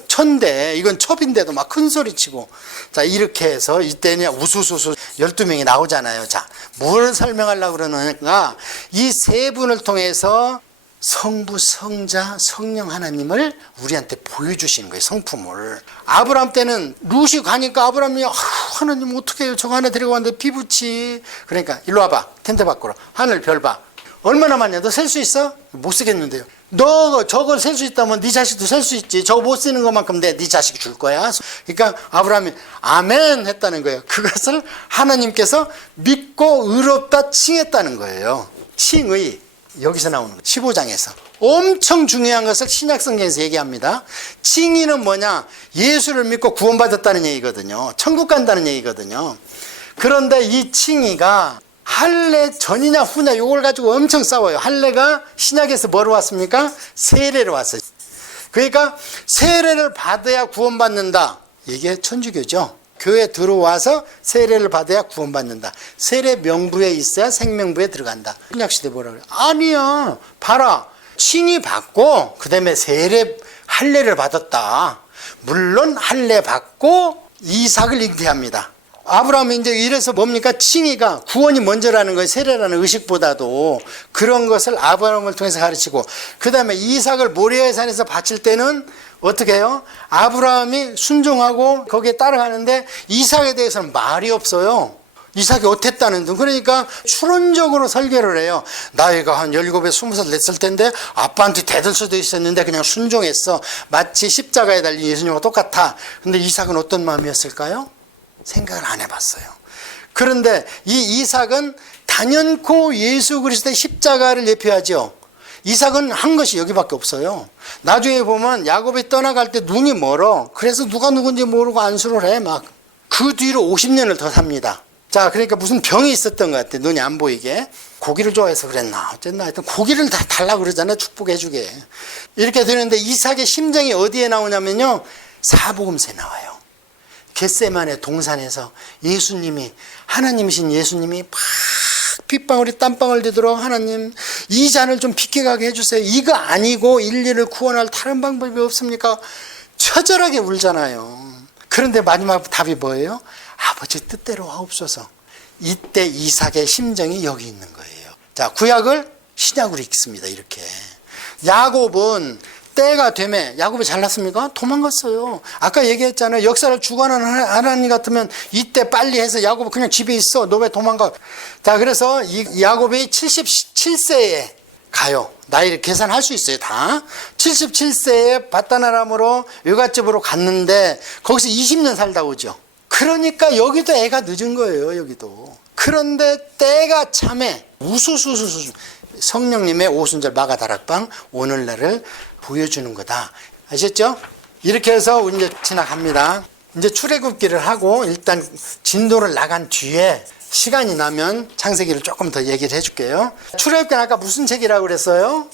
천대, 이건 첩인데도 막 큰 소리 치고. 자, 이렇게 해서 이때는 우수수수 12명이 나오잖아요. 자, 뭘 설명하려고 그러는가? 이 세 분을 통해서 성부, 성자, 성령 하나님을 우리한테 보여주시는 거예요, 성품을. 아브라함 때는 룻이 가니까 아브라함이 하나님 어떻게 해요? 저거 하나 데리고 왔는데 피부치. 그러니까 일로 와봐. 텐트 밖으로. 하늘 별 봐. 얼마나 많냐? 너 셀 수 있어? 못 쓰겠는데요. 너 저걸 셀 수 있다면 네 자식도 셀 수 있지. 저거 못 쓰는 것만큼 내 네 자식 줄 거야. 그러니까 아브라함이 아멘 했다는 거예요. 그것을 하나님께서 믿고 의롭다 칭했다는 거예요. 칭의. 여기서 나오는 거예요. 15장에서. 엄청 중요한 것을 신약성경에서 얘기합니다. 칭의는 뭐냐? 예수를 믿고 구원받았다는 얘기거든요. 천국 간다는 얘기거든요. 그런데 이 칭의가 할례 전이냐 후냐 이걸 가지고 엄청 싸워요. 할례가 신약에서 뭐로 왔습니까? 세례로 왔어요. 그러니까 세례를 받아야 구원받는다. 이게 천주교죠. 교회 들어와서 세례를 받아야 구원받는다. 세례 명부에 있어야 생명부에 들어간다. 신약시대 뭐라 그래요? 아니야. 봐라. 칭의 받고 그 다음에 할례를 받았다. 물론 할례 받고 이삭을 잉태합니다. 아브라함이 이제 이래서 뭡니까? 칭의가 구원이 먼저라는 거예요. 세례라는 의식보다도. 그런 것을 아브라함을 통해서 가르치고, 그 다음에 이삭을 모리아의 산에서 바칠 때는 어떻게 해요? 아브라함이 순종하고 거기에 따라가는데 이삭에 대해서는 말이 없어요. 이삭이 어땠다는 등. 그러니까 추론적으로 설계를 해요. 나이가 한 17에 20살 됐을 텐데 아빠한테 대들 수도 있었는데 그냥 순종했어. 마치 십자가에 달린 예수님과 똑같아. 근데 이삭은 어떤 마음이었을까요? 생각을 안 해봤어요. 그런데 이 이삭은 단연코 예수 그리스도의 십자가를 예표하죠. 이삭은 한 것이 여기밖에 없어요. 나중에 보면 야곱이 떠나갈 때 눈이 멀어. 그래서 누가 누군지 모르고 안수를 해. 막 그 뒤로 50년을 더 삽니다. 자, 그러니까 무슨 병이 있었던 것 같아. 눈이 안 보이게. 고기를 좋아해서 그랬나 어쨌나 하여튼 고기를 다 달라고 그러잖아요. 축복해주게. 이렇게 되는데 이삭의 심정이 어디에 나오냐면요. 사복음서에 나와요. 겟세마네 동산에서 예수님이 하나님이신 예수님이 막 핏방울이 땀방울 되도록 하나님 이 잔을 좀 비게 가게 해주세요. 이거 아니고 인류를 구원할 다른 방법이 없습니까? 처절하게 울잖아요. 그런데 마지막 답이 뭐예요? 아버지 뜻대로 하옵소서. 이때 이삭의 심정이 여기 있는 거예요. 자, 구약을 신약으로 읽습니다. 이렇게. 야곱은 때가 되매 야곱이 잘났습니까? 도망갔어요. 아까 얘기했잖아요. 역사를 주관하는 하나님 같으면 이때 빨리 해서 야곱은 그냥 집에 있어. 너 왜 도망가? 자, 그래서 이 야곱이 77세에 가요. 나이를 계산할 수 있어요. 다. 77세에 밧단아람으로 외갓집으로 갔는데 거기서 20년 살다 오죠. 그러니까 여기도 애가 늦은 거예요. 여기도. 그런데 때가 참에 우수수수수 성령님의 오순절 마가다락방 오늘날을 보여주는 거다. 아셨죠? 이렇게 해서 이제 지나갑니다. 이제 출애굽기를 하고 일단 진도를 나간 뒤에 시간이 나면 창세기를 조금 더 얘기를 해줄게요. 출애굽기는 아까 무슨 책이라고 그랬어요?